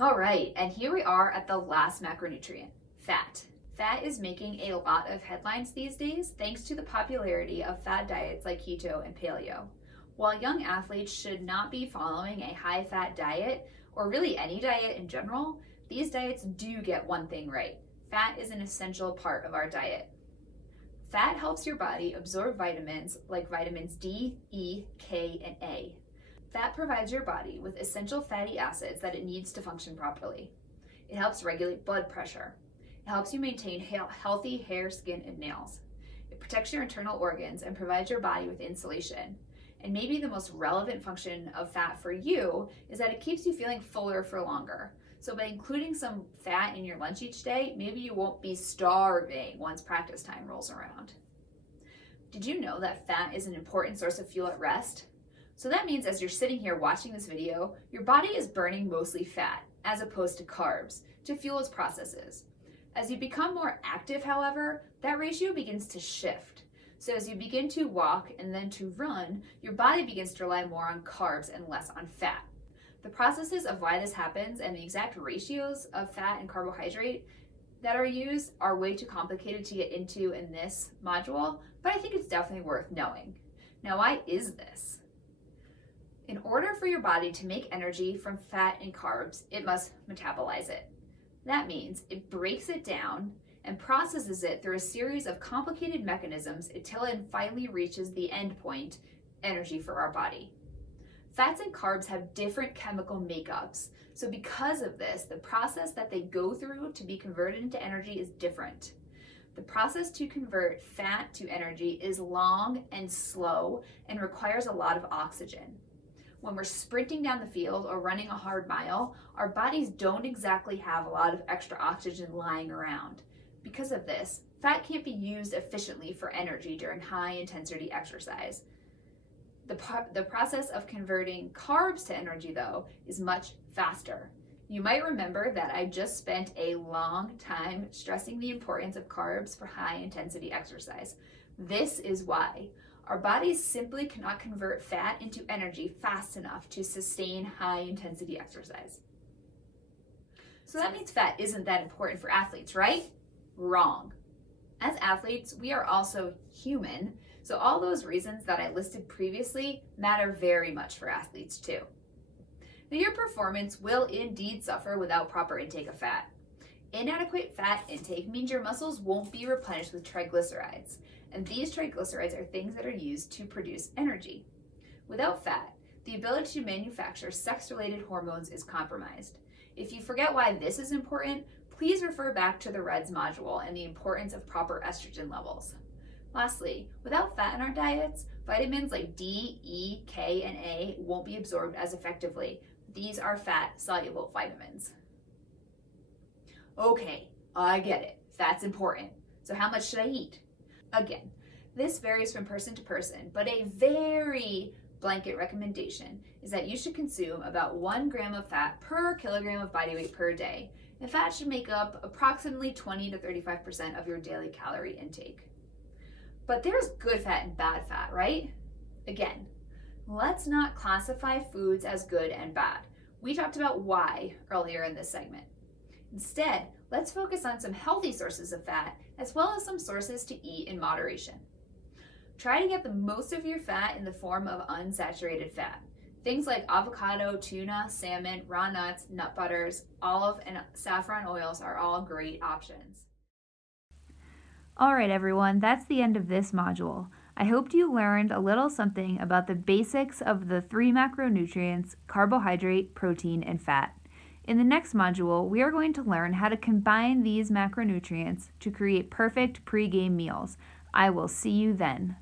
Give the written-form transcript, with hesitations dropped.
All right, and here we are at the last macronutrient, fat. Fat is making a lot of headlines these days thanks to the popularity of fad diets like keto and paleo. While young athletes should not be following a high-fat diet, or really any diet in general, these diets do get one thing right. Fat is an essential part of our diet. Fat helps your body absorb vitamins like vitamins D, E, K, and A. Fat provides your body with essential fatty acids that it needs to function properly. It helps regulate blood pressure. It helps you maintain healthy hair, skin, and nails. It protects your internal organs and provides your body with insulation. And maybe the most relevant function of fat for you is that it keeps you feeling fuller for longer. So by including some fat in your lunch each day, maybe you won't be starving once practice time rolls around. Did you know that fat is an important source of fuel at rest? So that means as you're sitting here watching this video, your body is burning mostly fat, as opposed to carbs, to fuel its processes. As you become more active, however, that ratio begins to shift. So as you begin to walk and then to run, your body begins to rely more on carbs and less on fat. The processes of why this happens and the exact ratios of fat and carbohydrate that are used are way too complicated to get into in this module, but I think it's definitely worth knowing. Now, why is this? In order for your body to make energy from fat and carbs, it must metabolize it. That means it breaks it down and processes it through a series of complicated mechanisms until it finally reaches the end point, energy for our body. Fats and carbs have different chemical makeups, so because of this, the process that they go through to be converted into energy is different. The process to convert fat to energy is long and slow and requires a lot of oxygen. When we're sprinting down the field or running a hard mile, our bodies don't exactly have a lot of extra oxygen lying around. Because of this, fat can't be used efficiently for energy during high-intensity exercise. The process of converting carbs to energy, though, is much faster. You might remember that I just spent a long time stressing the importance of carbs for high-intensity exercise. This is why. Our bodies simply cannot convert fat into energy fast enough to sustain high-intensity exercise. So that means fat isn't that important for athletes, right? Wrong. As athletes, we are also human, so all those reasons that I listed previously matter very much for athletes too. Now, your performance will indeed suffer without proper intake of fat. Inadequate fat intake means your muscles won't be replenished with triglycerides, and these triglycerides are things that are used to produce energy. Without fat, the ability to manufacture sex-related hormones is compromised. If you forget why this is important, please refer back to the REDS module and the importance of proper estrogen levels. Lastly, without fat in our diets, vitamins like D, E, K, and A won't be absorbed as effectively. These are fat-soluble vitamins. Okay, I get it. Fat's important. So how much should I eat? Again, this varies from person to person, but a very blanket recommendation is that you should consume about 1 gram of fat per kilogram of body weight per day, and fat should make up approximately 20 to 35% of your daily calorie intake. But there's good fat and bad fat, right? Again, let's not classify foods as good and bad. We talked about why earlier in this segment. Instead, let's focus on some healthy sources of fat as well as some sources to eat in moderation. Try to get the most of your fat in the form of unsaturated fat. Things like avocado, tuna, salmon, raw nuts, nut butters, olive, and saffron oils are all great options. All right, everyone, that's the end of this module. I hoped you learned a little something about the basics of the 3 macronutrients: carbohydrate, protein, and fat. In the next module, we are going to learn how to combine these macronutrients to create perfect pre-game meals. I will see you then.